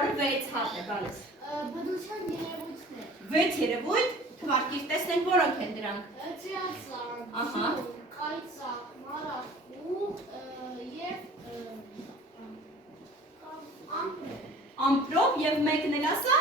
որ 6 հատ է գալիս։ Բնության երևույթներ։ 6 երևույթ, թվարկիր, տեսնենք որոնք են դրանք։ Ծիածան, Ահա։ կայծակ, մարախուղ եւ ամպրոպ եւ մեկն էլ ասա,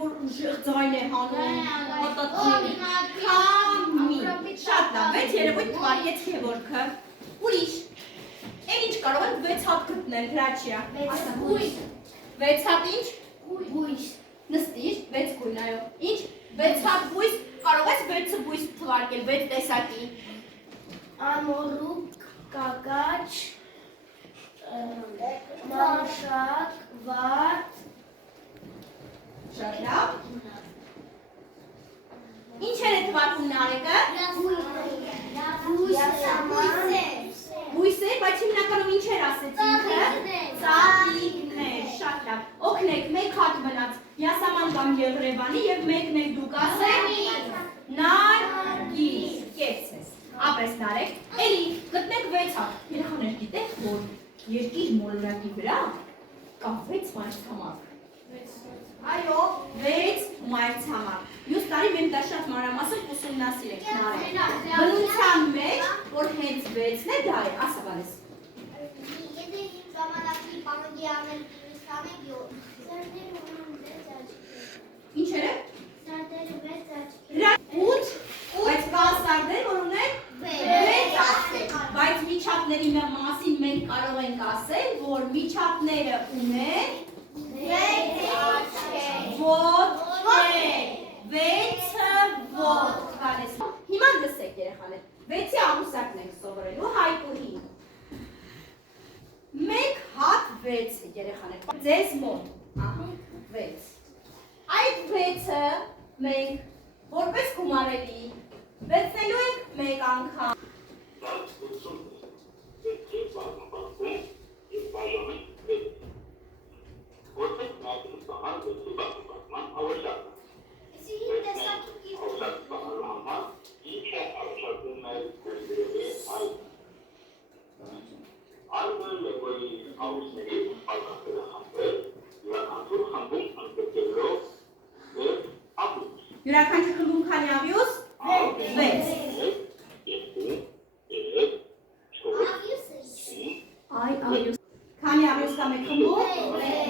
որ ուժեղ ձայն է հանում, հոտոտի, քամի, շատ լավ, 6 երևույթ թվարկեց Գևորգը, ուրիշ, էլ ինչ կարող են 6 հատ գտնել, հրաչիա, 6 հատ ինչ, բույս, նստիր, 6 գույն, այո, ինչ, 6 հատ բույս, կարող ես 6 բույս թվարկել, 6 տեսակի, ամորուկ, կակաչ, մանուշակ, վարդ, շատ լավ, ինչեր է թվարկում Նարեկը, բույսեր, բայց հիմնականում ինչեր ասեց ինքը, ծաղիկներ, շատ լավ, օգնեք, 1 հատ մնաց, յասաման կամ Եղրևանի և մեկն էլ դուք ասեք, նարգիս, կեցես, ապրես Նարեկ, էլի, գտնեք 6 հատ, երեխաներ գիտեք, որ երկիր մոլորակի վրա կա 6 մայրցամաք, այո, 6 մայրցամաք, մյուս տարի մենք դա շատ մանրամասն ուսումնասիրենք Նարեկ, բնության մեջ, որ հենց 6-ն է, դա է, ասա Վանես, Եթե իմ ժամանակի բանագի անել նստանենք ինչեր է, սարդերը 6 աչքի 8, բայց կա սարդեր, որ ունեն 6 աչքեր, բայց միջատների մասին մենք կարող ենք ասել, որ միջատները ունեն 6 աչքեր, ոտքեր, 6 ոտք, հիմա լսեք երեխաներ, 6-ի ամուսակն ենք սովորելու Հայկուհին, 1 հատ 6 երեխաներ, ձեզ մոտ, 6, այդ 6-ը մենք որպես գումարելի վերցնելու ենք 1 անգամ, յուրաքանչյուր խմբում քանի ավյուս, 6, այ ավյուս, քանի ավյուս կա մեկ խմբում,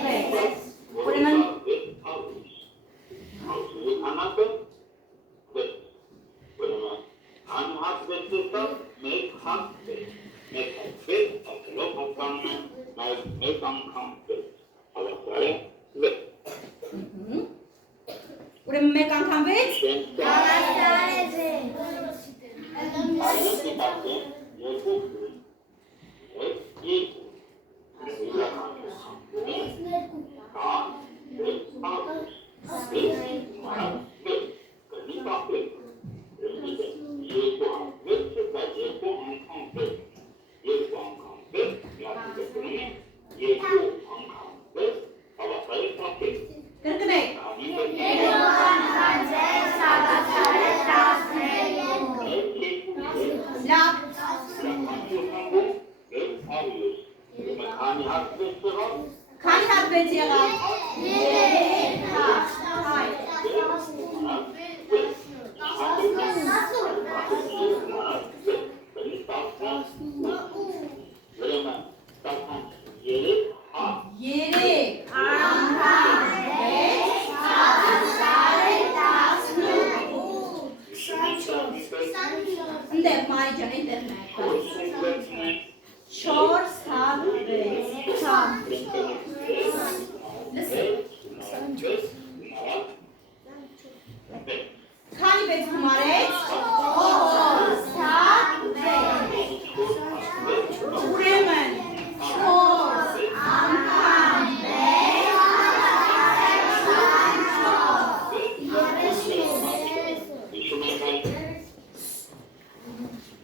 6, ուրեմն ուրեմն մեկ անգամ 6, կրկնեք, լավ, քանի հատ 6 եղավ, 3 հատ, ընդեղ Մարի ջան, ընդեղ նայեք, 4 հատ 6 հատ, լսեք, քանի 6 գումարեց, 4 հատ 6, ուրեմն 4 անգամ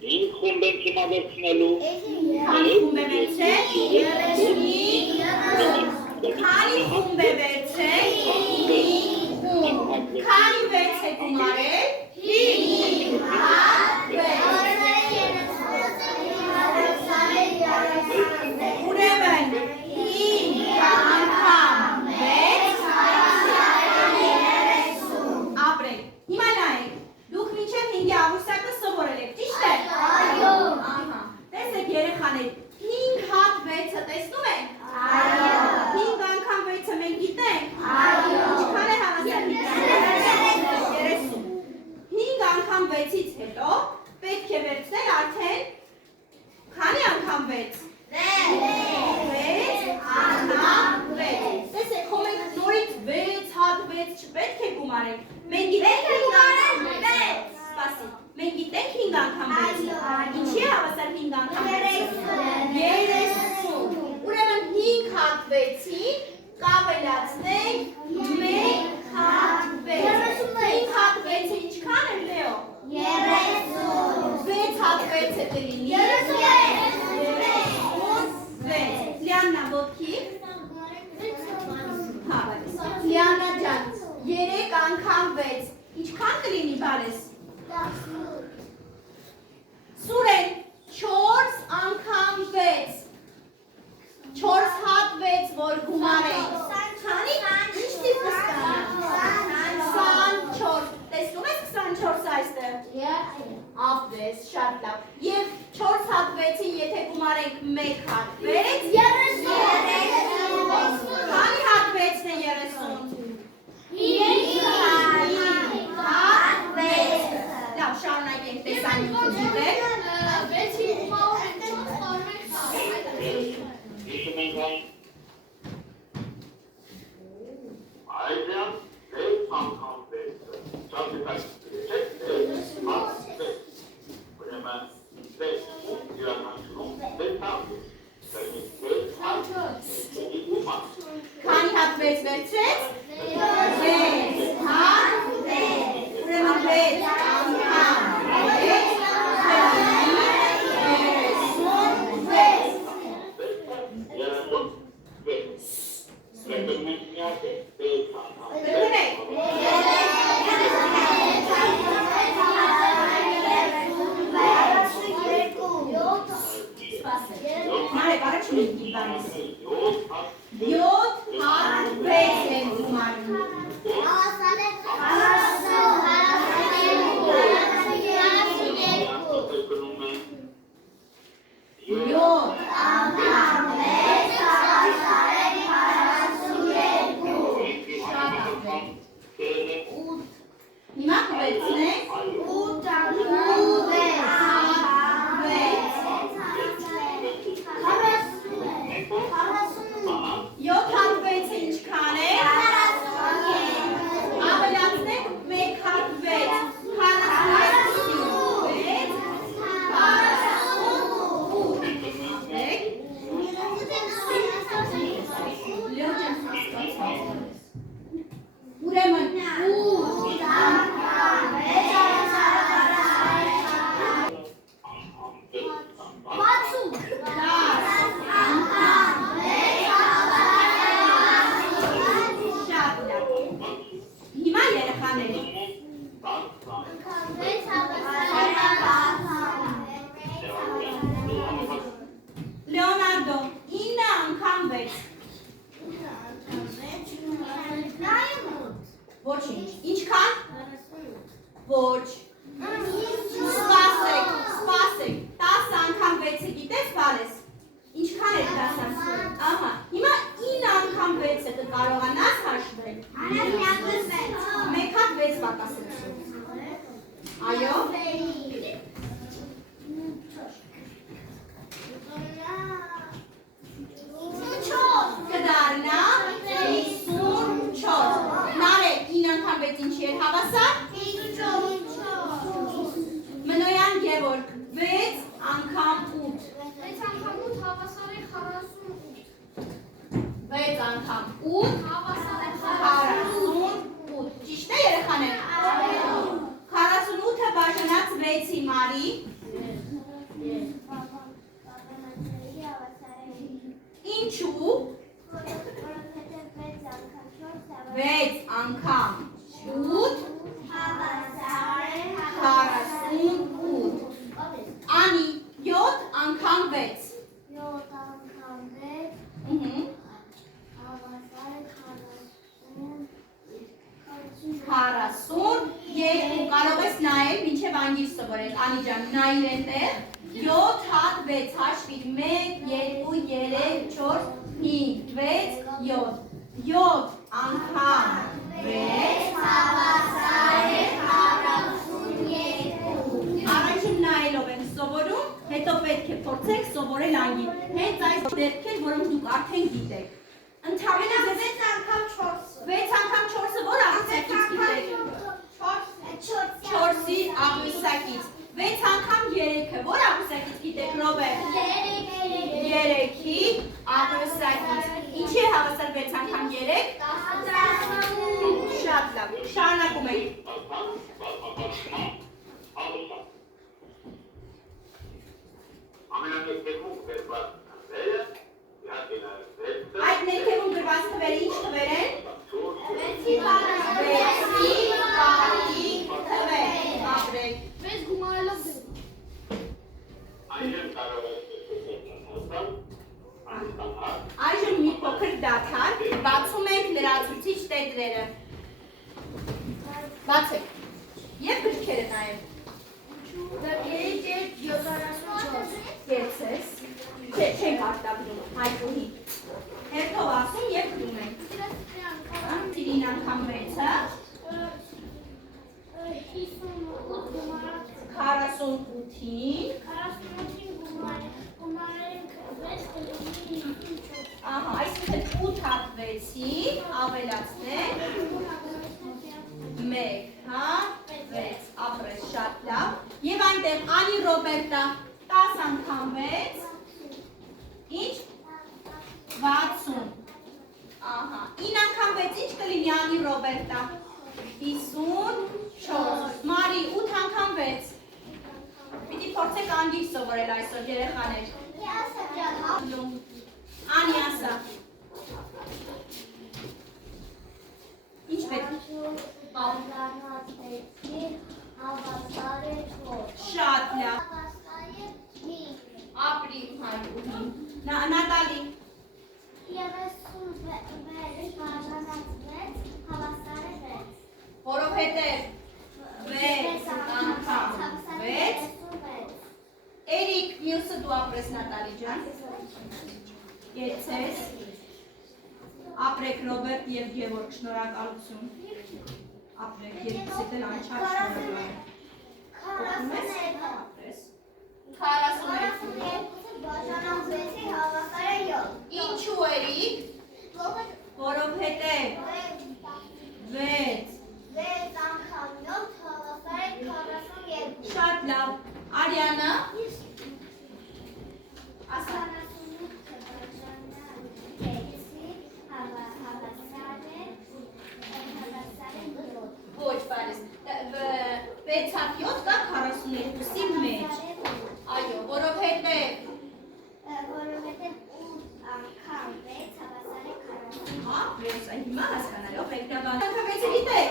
5 խումբ ենք հիմա վերցնելու, քանի խումբ է վերցրել, 30, քանի խումբ է վերցրել, 5, քանի 6 է գումարել, 5 հատ 6, ուրեմն 5 անգամ 6, չպետք է գումարենք։ Մենք գիտենք 5 անգամ 6։ Սպասի։ Մենք գիտենք 5 անգամ 6։ Ինչի է հավասար 5 անգամ 6-ը։ 30։ Ուրեմն 5 հատ 6-ին կավելացնենք 1 հատ 6։ 5 հատ 6-ը ինչքան է Լեո։ 30։ 6 հատ 6-ը կլինի 36։ Լիաննա ոտքի։ Հա, բալես։ Լիաննա ջան, 3 անգամ 6։ Ինչքան կլինի բալես։ Սուրեն 4 անգամ 6։ 4 հատ 6 որ գումարենք։ Քանի ինչ տիպ կստանա։ 24։ Տեսնում ես 24 այստեղ։ Ապես, շատ լավ։ Եվ 4 հատ 6-ին եթե գումարենք 1 հատ 6, 30։ Քանի հատ 6-ն է 30։ Լավ, շարունակենք տեսանյութը։ Հիշում ենք այն։ Այդյան 6 անգամ 6-ը։ Չափետակ չէ՞, 6 Ուրեմն 6 յուրաքանչյուրում 6 հատ։ Քանի հատ 6 վերցրեց։ 6 հատ 6։ Ուրեմն 6 անգամ 7 հատ 6 են գումարում։ Հիմա կվեցնենք 8 հատ 6 ինչքան է։ Ավելացնենք 1 հատ 6, 48։ Ուրեմն 8 անգամ 6 Շատ լավ։ Հիմա երեխաների։ Լեոնարդո 9 անգամ 6։ Ոչինչ։ Ինչքան։ Ոչ։ Սպասեք, սպասեք։ 10 անգամ 6-ը գիտես բալես։ Ինչքան է 10 անգամ։ Ահա, հիմա 9 անգամ 6-ը կկարողանաս հաշվել։ 1 հատ 6 պակասեցու։ Այո։ Կդառնա 54։ Նարե 9 անգամ 6 ինչի էր հավասար։ Մնոյան Գևորգ 6 անգամ 8։ 6 անգամ 8 հավասար է 48։ 6 անգամ 8 Հավասար է 48։ Ճիշտ է երեխաներ։ 48-ը բաժանած 6-ի Մարի։ Ինչու։ 6 անգամ 8 48։ Անի 7 անգամ 6։ 40 եւ կարող ես նայել մինչեւ անգիր սովորել։ Անի ջան, նայիր այնտեղ 7 հատ 6 հաշվիր 1 2 3 4 5 6 7 անգամ 6 հավասար է 42։ Առաջին նայելով ենք սովորում, հետո պետք է փորձենք սովորել անգիր։ Հենց այս դեպքեր, որոնք դուք արդեն գիտեք։ Ընդհանրապես 6 անգամ 4-ը որ արդեն լավ։ Շարունակում ենք։ Այդ ներքևում գրված թվերը ինչ թվեր են։ Վեցի բառի թվեր։ Ապրեք։ Մեզ գումարելով Այժմ մի փոքր դադար, բացում ենք լրացուցիչ տետրերը։ Բացեք։ Եվ գրքերը նայեք։ Կեցես։ Չենք արտագրում, հայտնի։ Հետով ասում և գրում ենք։ Տիրին անգամ 6-ը, 48-ին, այսինքն 8 հատ 6-ի, ավելացնենք, 1 հատ 6, ապրես շատ լավ, և այնտեղ Անի Ռոբերտա 10 անգամ 6, ինչ? 60, 9 անգամ 6 ինչ կլինի Անի Ռոբերտա? 54, Մարի 8 անգամ 6, պիտի փորձեք անգիր սովորել այսօր երեխաներ։ Անի ասա։ Ինչ պետք է։ Շատ լավ։ Ապրի հայտնի։ Նատալի։ Որովհետև 6 անգամ 6 Էրիկ, մյուսը դու ապրես Նատալի ջան։ Կեցես։ Ապրեք Ռոբերտ և Գևորգ, շնորհակալություն։ Ապրեք, երկուսիդ էլ անչափ շնորհակալ։ 42։ Ինչու Էրիկ։ Որովհետև 6 Շատ լավ։ Արիանա։ Ասա։ Ոչ, բարես։ 6 հատ 7 կա 42-ի մեջ։ Այո, որովհետև 6 հիմա հասկանալով եկրաբան։ Անկավեցի գիտեք։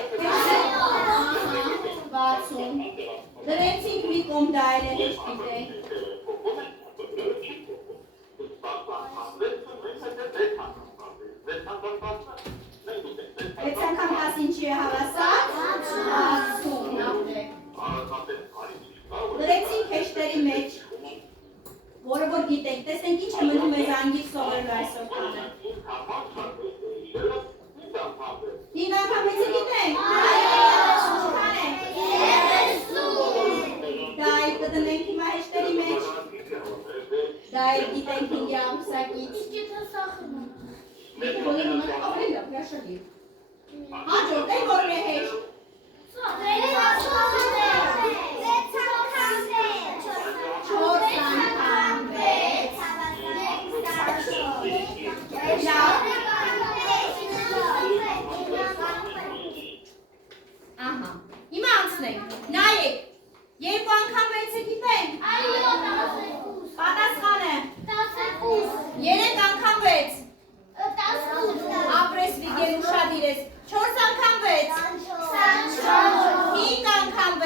60։ Դրեցինք մի կոմ դայրել էշ գիտեք։ 6 անգամ 10 ինչի է հավասար։ 60, ապրեք։ Դրեցինք հեշտերի մեջ, որը որ գիտենք, տեսնենք ինչ է մնում մեզ անգիր սովորել այսօր տանը։ 5 անգամ 6-ը գիտենք։ Ինչքան է։ Դայր կդնենք հիմա հեշտերի մեջ։ Դայր գիտենք 5-ի ամսակից։ Ավելի լավ, հրաշալի։ Հաջորդ է որն է հեշտ։ 4 անգամ 6։ Հիմա անցնենք։ Նայեք։ 2 անգամ 6-ը գիտենք։ Պատասխանը։ 3 անգամ 6։ Ապրես Վիգեն ուշադիր ես։ 4 անգամ 6։ 5 անգամ 6։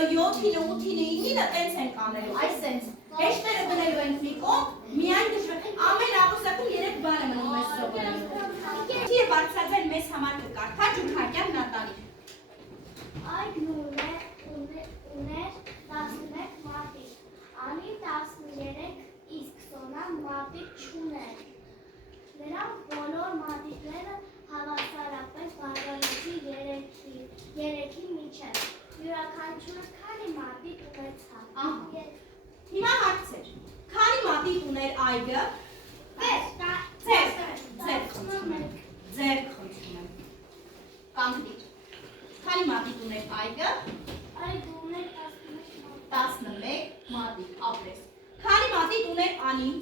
հետո 7-ին, 8-ին, 9-ը տենց ենք անելու, այսենց։ Հեշտերը դնելու ենք մի կողմ, միայն դժվար։ Ամեն աղյուսակում 3 բան է մնում ես սովորելու։ Թիը բարձրաձայն մեզ համար կկարդա Ջուքակյան Նատալի։ Այգն ուներ 11 մատիկ, Անի 13, իսկ Սոնան մատիկ չուներ։ Նրանք բոլոր մատիկները հավասարապես բաժանեցին 3-ի միջև։ Յուրաքանչյուրը քանի մատիկ ունեցավ։ Ահա։ Հիմա հարցեր։ Քանի մատիկ ուներ այգը։ Ձեր խնդրում եմ։ Կանգնիր։ Քանի մատիկ ուներ այգը։ Այգն ուներ 11 մատիկ։ 11 մատիկ, ապրես։ Քանի մատիկ ուներ Անին։